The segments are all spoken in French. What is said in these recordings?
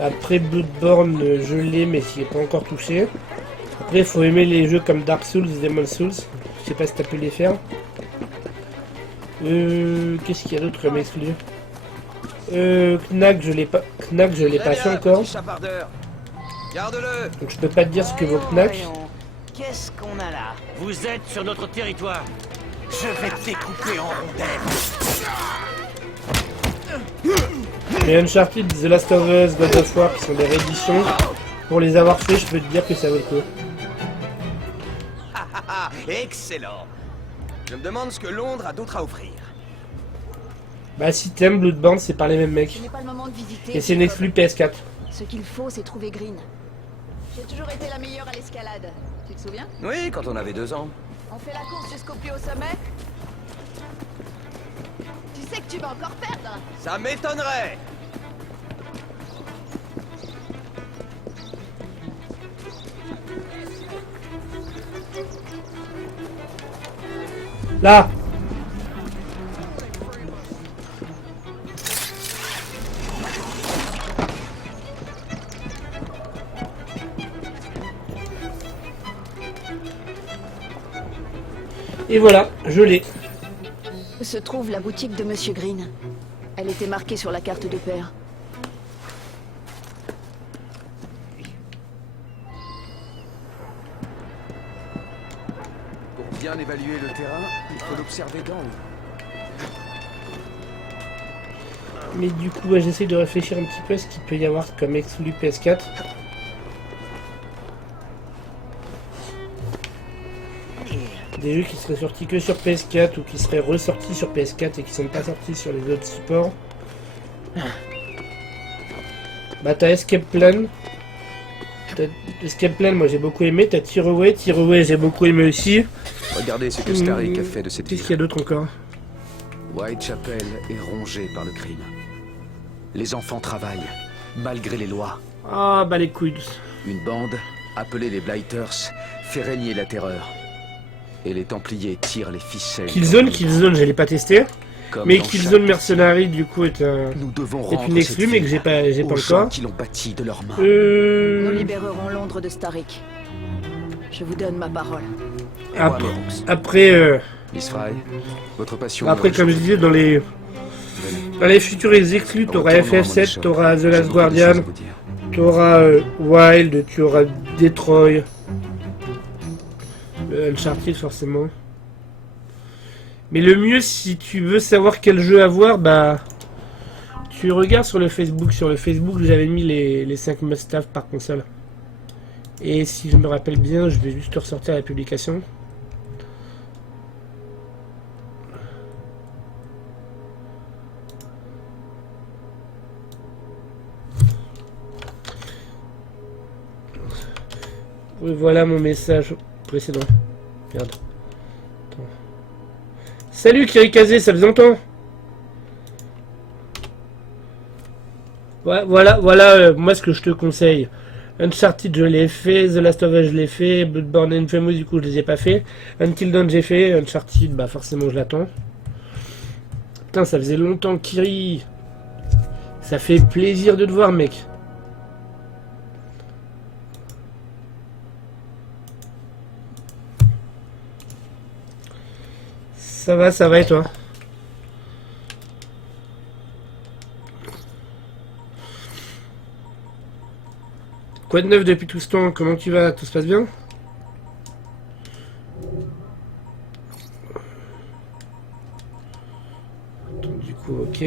Après Bloodborne, je l'ai, mais j'y ai pas encore touché. Après, il faut aimer les jeux comme Dark Souls, Demon Souls. Je sais pas si t'as pu les faire. Qu'est-ce qu'il y a d'autre comme exclu? Knack, je l'ai pas. Knack, je l'ai pas fait encore. Garde-le. Donc je peux pas te dire ce que vaut Knack. Qu'est-ce qu'on a là? Vous êtes sur notre territoire. Je vais te découper en rondelles. Mais Uncharted, The Last of Us, God of War, qui sont des rééditions, pour les avoir fait, je peux te dire que ça vaut le coup. Excellent. Je me demande ce que Londres a d'autre à offrir. Bah si t'aimes Bloodborne, c'est par les mêmes mecs. Ce n'est pas le moment de visiter. Et c'est une exclu PS4. Ce qu'il faut, c'est trouver Green. J'ai toujours été la meilleure à l'escalade. Tu te souviens? Oui, quand on avait 2 ans. On fait la course jusqu'au plus haut sommet? Tu sais que tu vas encore perdre. Ça m'étonnerait. Là. Et voilà, je l'ai. Se trouve la boutique de Monsieur Green. Elle était marquée sur la carte de père. Pour bien évaluer le terrain, il faut l'observer d'en haut. Mais du coup, ouais, j'essaie de réfléchir un petit peu à ce qu'il peut y avoir comme exclu PS4. Des jeux qui seraient sortis que sur PS4 ou qui seraient ressortis sur PS4 et qui sont pas sortis sur les autres supports. Bah t'as Escape Plan. Escape Plan, moi j'ai beaucoup aimé. T'as Tearaway, j'ai beaucoup aimé aussi. Regardez ce que Starrick a fait de cette ville. Qu'est-ce qu'il y a d'autre encore? Whitechapel est rongée par le crime. Les enfants travaillent, malgré les lois. Ah bah les couilles. Une bande, appelée les Blighters, fait régner la terreur. Et les Templiers tirent les ficelles. Killzone, je l'ai pas testé. Comme Mais dans Killzone chaque Mercenary du coup est Nous devons une rendre exclue cette mais que ville j'ai pas aux gens encore. qui l'ont bâtie de leurs mains. Nous libérerons Londres de Starrick. Je vous donne ma parole. Et moi, Après, Bronx. après, Miss Fry, votre passion. après comme je disais dans les futurs exclus, t'auras FF7, t'auras The Last Guardian, t'auras Wild, tu auras Detroit, Uncharted forcément. Mais le mieux, si tu veux savoir quel jeu avoir, bah tu regardes sur le Facebook. Sur le Facebook, j'avais mis les 5 must-have par console. Et si je me rappelle bien, je vais juste te ressortir la publication. Oui, voilà mon message précédent. Merde. Attends. Salut Kirikaze, ça faisait longtemps. Ouais, voilà moi ce que je te conseille. Uncharted je l'ai fait, The Last of Us je l'ai fait, Bloodborne et Infamous du coup je les ai pas fait. Until Dawn j'ai fait, Uncharted bah forcément je l'attends. Putain ça faisait longtemps Kiri. Ça fait plaisir de te voir mec. Ça va et toi? Quoi de neuf depuis tout ce temps? Comment tu vas? Tout se passe bien? Donc, du coup, ok.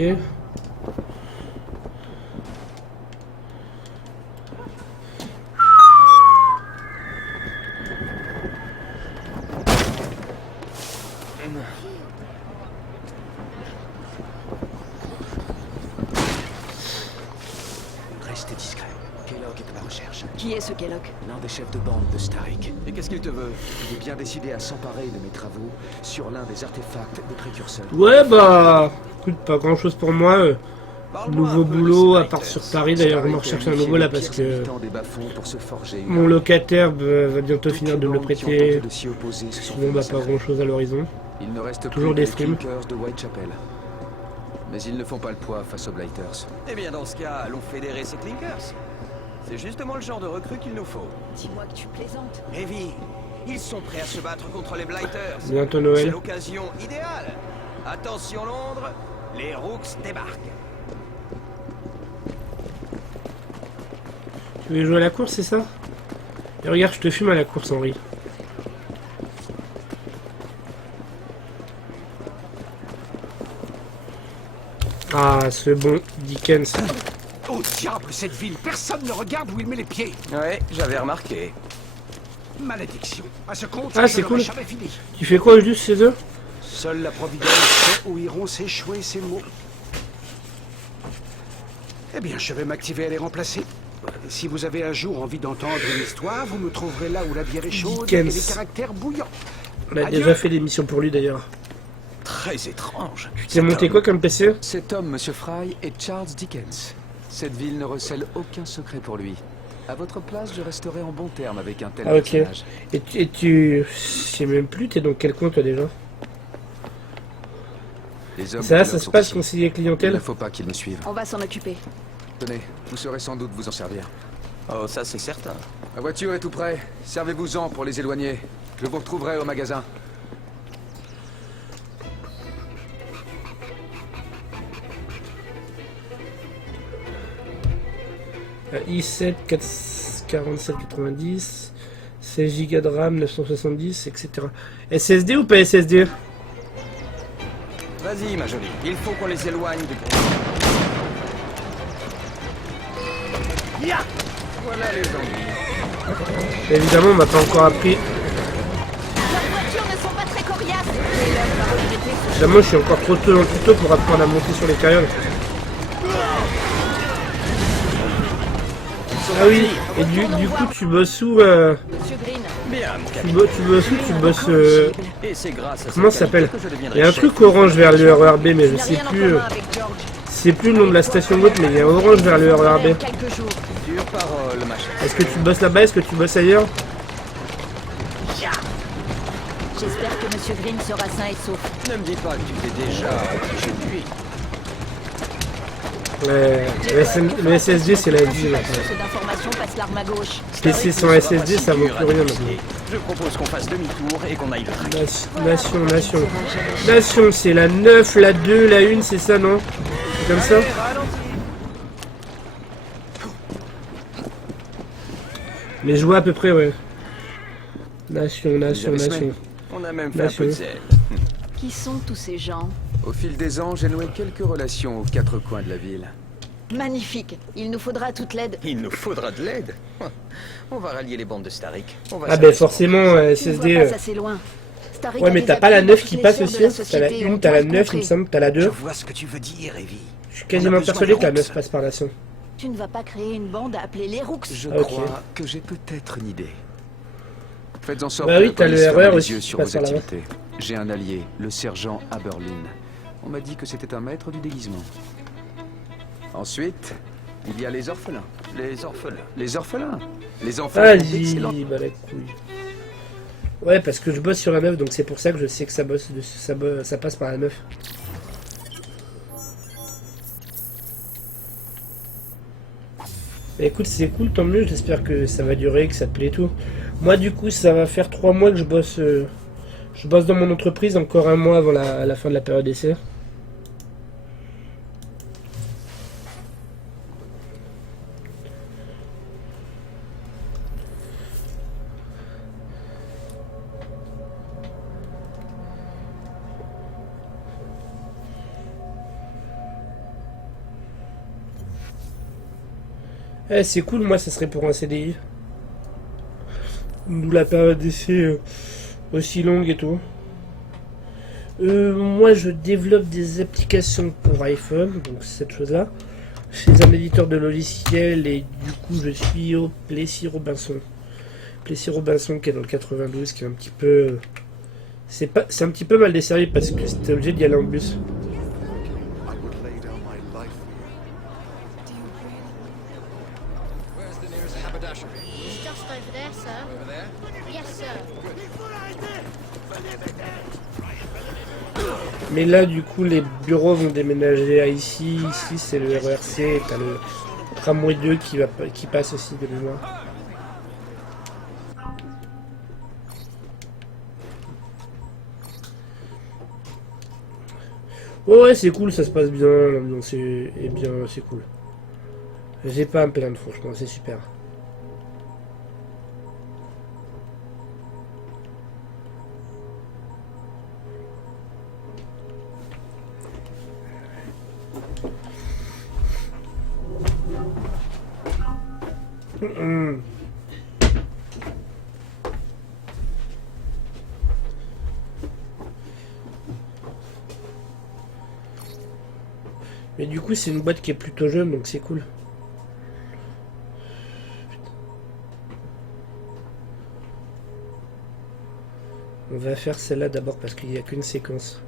Restez discret. Kellogg est à la recherche. Qui est ce Kellogg? L'un des chefs de bande de Starrick. Et qu'est-ce qu'il te veut? Il est bien décidé à s'emparer de mes travaux sur l'un des artefacts des précurseurs. Ouais, bah. Écoute, pas grand chose pour moi. Parle-moi Nouveau un peu de boulot, ces à part Blighters. sur Paris. D'ailleurs, on va Starrick rechercher a un nouveau unifié là les parce pires que habitants des bas-fonds pour se forger une mon arme. locataire va bientôt finir de me le Toutes les bandes qui ont prêter. tenté de s'y opposer se sont Sinon, bah, fait pas massacrer. grand chose à l'horizon. Il ne reste Toujours plus des que les streams. Clinkers de Whitechapel. Mais ils ne font pas le poids face aux Blighters. Eh bien, dans ce cas, allons fédérer ces clinkers. C'est justement le genre de recrue qu'il nous faut. Dis-moi que tu plaisantes. Heavy, ils sont prêts à se battre contre les Blighters. Bientôt C'est Noël. l'occasion idéale. Attention Londres, les Rooks débarquent. Tu veux jouer à la course, c'est ça? Et regarde, je te fume à la course, Henri. Ah, ce bon Dickens. Oh diable, cette ville, personne ne regarde où il met les pieds. Ouais, j'avais remarqué. Malédiction. À ce compte, Ah, je c'est n'aurais cool. jamais fini. Tu fais quoi juste chez eux? Seule la Providence sait où iront s'échouer ces mots. Eh bien, je vais m'activer à les remplacer. Si vous avez un jour envie d'entendre une histoire, vous me trouverez là où la bière est chaude et les Dickens. caractères bouillants. On a Adieu. déjà fait l'émission pour lui d'ailleurs. Très étrange. Tu t'es monté quoi comme PC? Cet homme, Monsieur Fry, est Charles Dickens. Cette ville ne recèle aucun secret pour lui. À votre place, je resterai en bon terme avec un tel Ah, ok. personnage. Je sais même plus, t'es dans quel coin toi déjà? Les hommes Ça de se l'ordre sont passe ici. conseiller Il ne clientèle? faut pas qu'ils me suivent. On va s'en occuper. Tenez, vous saurez sans doute vous en servir. Oh, ça c'est certain. La voiture est tout près. Servez-vous-en pour les éloigner. Je vous retrouverai au magasin. i7 4790, 16 Go de RAM, 970, etc. SSD ou pas SSD? Vas-y, ma jolie. Il faut qu'on les éloigne du pont. Voilà les zombies. Évidemment, on m'a pas encore appris. Leurs voitures ne sont pas très coriaces. Et l'homme va regretter ce Évidemment, je suis encore trop tôt dans le tuto pour apprendre à monter sur les carrioles. Ah oui, et du coup, tu bosses où Monsieur Green. Bien, mon tu, capitaine. tu bosses où? Tu bosses... Et c'est grâce à Comment cette ça s'appelle? qualité que je deviendrai Il y a un chef. truc orange vers le RERB, mais je Il n'a sais rien en plus... commun avec George. C'est plus le nom de la station de l'autre, mais il y a orange vers le RERB. Quelques jours. Dure parole, ma chère. Est-ce que tu bosses là-bas? Est-ce que tu bosses ailleurs? J'espère que Monsieur Green sera sain et sauf. Ne me dis pas que tu t'es déjà chez lui. Ouais, le SSD, c'est la vie La maintenant. source d'information passe l'arme à gauche. PC sans SSD, ça vaut plus rien maintenant. Je propose qu'on fasse demi-tour et qu'on aille le traquer. Nation. Nation, c'est la 9, la 2, la 1, c'est ça, non? C'est comme ça? Mais je vois à peu près, ouais. Nation. On a même fait un peu de zèle. Qui sont tous ces gens? Au fil des ans, j'ai noué quelques relations aux quatre coins de la ville. Magnifique. Il nous faudra toute l'aide. Il nous faudra de l'aide. On va rallier les bandes de Starik. On va Ah ben s'arrêter. forcément, Tu ne vois SSD... pas assez loin. Starik Ouais, a mais des t'as pas la appuis 9 dans qui toutes passe les aussi? sphères de la T'as la société, 1, on t'as doit la le 9, il me contrer. semble, t'as la Je 2. vois ce que tu veux dire, Evie. Je suis quasiment On a besoin persuadé de que la Rooks. 9 passe par là. Tu ne vas pas créer une bande appelée les Rooks. Je Ok. crois que j'ai peut-être une idée. Faites en sorte Bah que oui, la t'as police le ferme RER les aussi yeux qui sur passe vos par là-bas. activités. J'ai un allié, le sergent Aberlin. On m'a dit que c'était un maître du déguisement. Ensuite, il y a les orphelins. Les orphelins. Les orphelins. Les enfants ont Vas-y, d'excellentes... bah la couille. Ouais, parce que je bosse sur la 9, donc c'est pour ça que je sais que ça passe par la 9. Bah, écoute, c'est cool, tant mieux, j'espère que ça va durer, que ça te plaît et tout. Moi, du coup, ça va faire 3 mois que je bosse dans mon entreprise, encore un mois avant la fin de la période d'essai. Eh, c'est cool, moi, ça serait pour un CDI. D'où la période d'essai aussi longue et tout. Moi, je développe des applications pour iPhone, donc cette chose-là. Je suis un éditeur de logiciels et du coup, je suis au Plessis Robinson. Plessis Robinson qui est dans le 92, qui est un petit peu... C'est un petit peu mal desservi parce que c'était obligé d'y aller en bus. Just over there, sir. Over there? Yes, sir. Mais là, du coup, les bureaux vont déménager à ici. Ici, c'est le RERC. Et t'as le tramway 2 qui passe aussi de mémoire. Ouais, c'est cool, ça se passe bien. L'ambiance est bien, c'est cool. J'ai pas à me plaindre, franchement, c'est super. Mais du coup, c'est une boîte qui est plutôt jeune, donc c'est cool. On va faire celle-là d'abord parce qu'il n'y a qu'une séquence.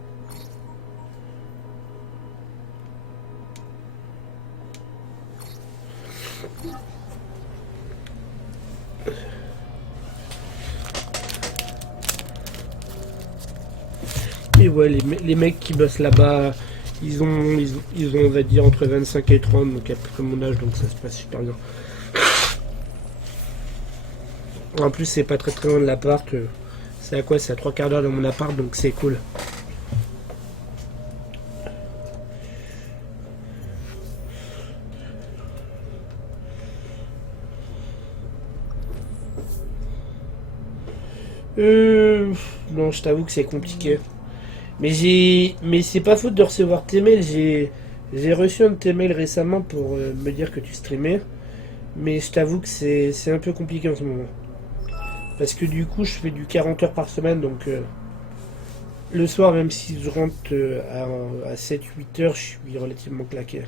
Et ouais, les mecs qui bossent là-bas, ils ont, on va dire, entre 25 et 30, donc à peu près mon âge, donc ça se passe super bien. En plus, c'est pas très très loin de l'appart. C'est à quoi? C'est à 3/4 d'heure de mon appart, donc c'est cool. Non, je t'avoue que c'est compliqué. Mais c'est pas faute de recevoir tes mails. J'ai reçu un de tes mails récemment pour me dire que tu streamais. Mais je t'avoue que c'est un peu compliqué en ce moment. Parce que du coup, je fais du 40 heures par semaine. Donc le soir, même si je rentre à 7-8 heures, je suis relativement claqué.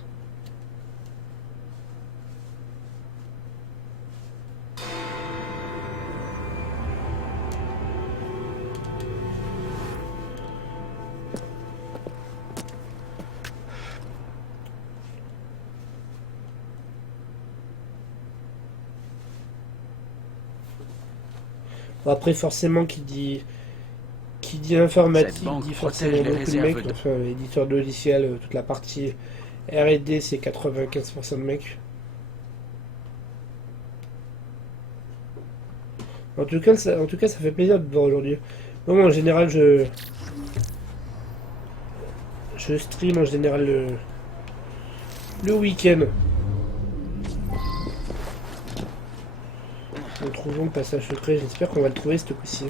Bon, après, forcément, qui dit informatique, Cette banque dit forcément protège les beaucoup de mecs. réserves de- Enfin, éditeur de logiciel, toute la partie R&D, c'est 95% de mecs. En tout cas, ça fait plaisir de te voir aujourd'hui. Bon, en général, je stream en général le week-end. Nous trouvons le passage secret, j'espère qu'on va le trouver ce coup-ci.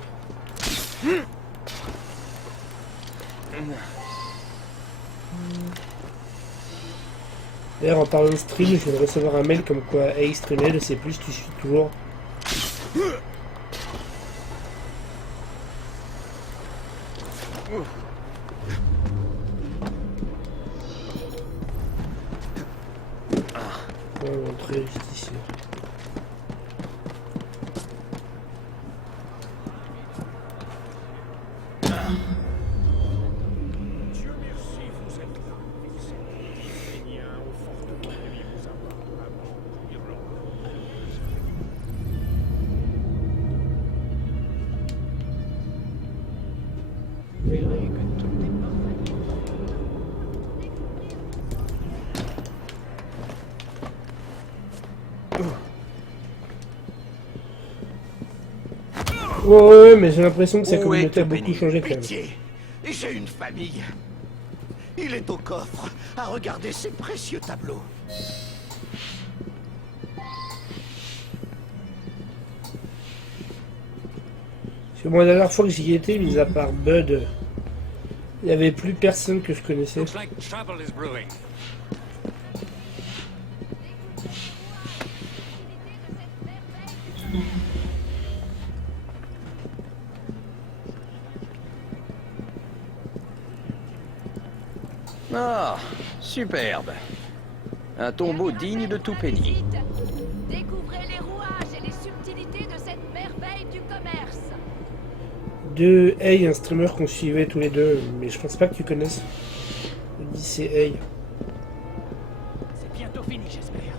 D'ailleurs, en parlant de stream, je viens de recevoir un mail comme quoi hey streamer, je sais plus si tu suis toujours. On va rentrer juste ici. Ouais, mais j'ai l'impression que sa communauté a beaucoup changé quand même. Pitié, j'ai une famille. Il est au coffre, à regarder ces précieux tableaux. Parce que moi, la dernière fois que j'y étais, mis à part Bud, il n'y avait plus personne que je connaissais. Looks like trouble is brewing. Ah, superbe. Un tombeau digne de tout penny. Découvrez les rouages et les subtilités de cette merveille du commerce. De Hey, un streamer qu'on suivait tous les deux, mais je pense pas que tu connaisses. Je dis c'est Hey. C'est bientôt fini, j'espère.